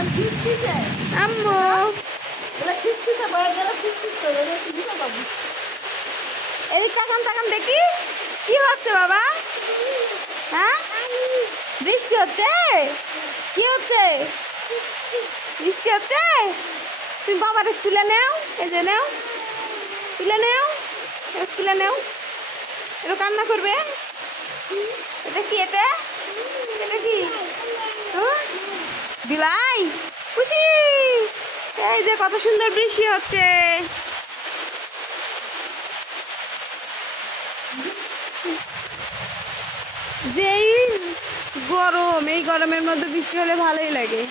আম্মু এদিক তাকান তাকান দেখি কি হচ্ছে বাবা। হ্যাঁ বৃষ্টি হচ্ছে, কি হচ্ছে? বৃষ্টি হচ্ছে। তুমি বাবার তুলে নেও, এই যে নেও, তুলে নেও, তুলে নেও। এটা কান্না করবে। এটা কি? এটা এটা কি? বিলাই খুশি। এই যে কত সুন্দর বৃষ্টি হচ্ছে। যেই গরম, এই গরমের মধ্যে বৃষ্টি হলে ভালোই লাগে।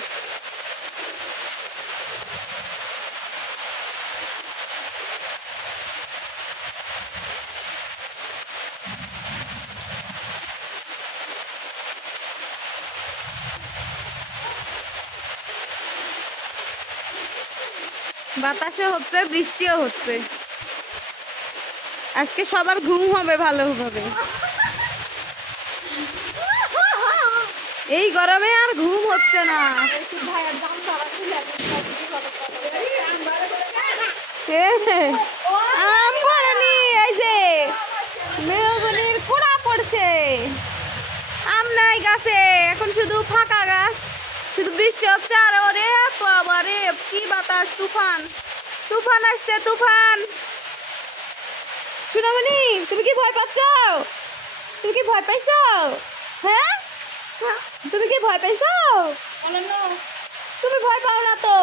বাতাসও হচ্ছে, বৃষ্টিও হচ্ছে। আজকে সবার ঘুম হবে ভালোভাবে। এই গরমে আর ঘুম হচ্ছে না। আম পড়েনি, এই যে মেহগনির কুড়া পড়ছে। আম নাই গাছে, এখন শুধু ফাঁকা গাছ, শুধু বৃষ্টি হচ্ছে। আর ওরে বাবা রে, কি বাতাস, তুফান, তুফান আসছে, তুফান। সোনামণি তুমি কি ভয় পাচ্ছ? তুমি কি ভয় পাইছো? হ্যাঁ তুমি কি ভয় পাইছো? তুমি ভয় পাও না তো?